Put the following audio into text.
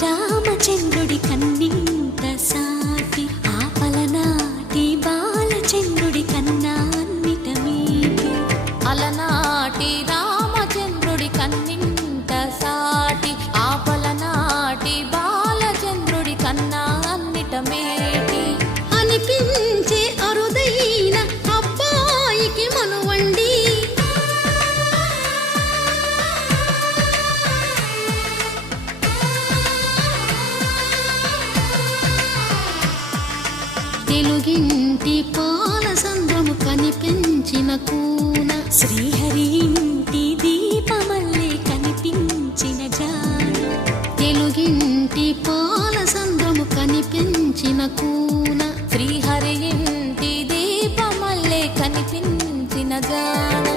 రామచంద్రుడి కన్నింత సాటి ఆపలనాటి బాలచంద్రుడి కన్నా అన్నిట మీటి అలనాటి రామచంద్రుడి కన్నింత సాటి ఆపలనాటి బాలచంద్రుడి కన్నా అన్నిట మేటి అనిపించే అరుదైన అబ్బాయికి మనువండి తెలుగింటి పాలసంద్రము కనిపించిన కూన శ్రీహరి ఇంటి దీపమల్లే కనిపించిన జాన తెలుగింటి పాలసంద్రము కనిపించిన కూన శ్రీహరి ఇంటి దీపమల్లే కనిపించిన జాన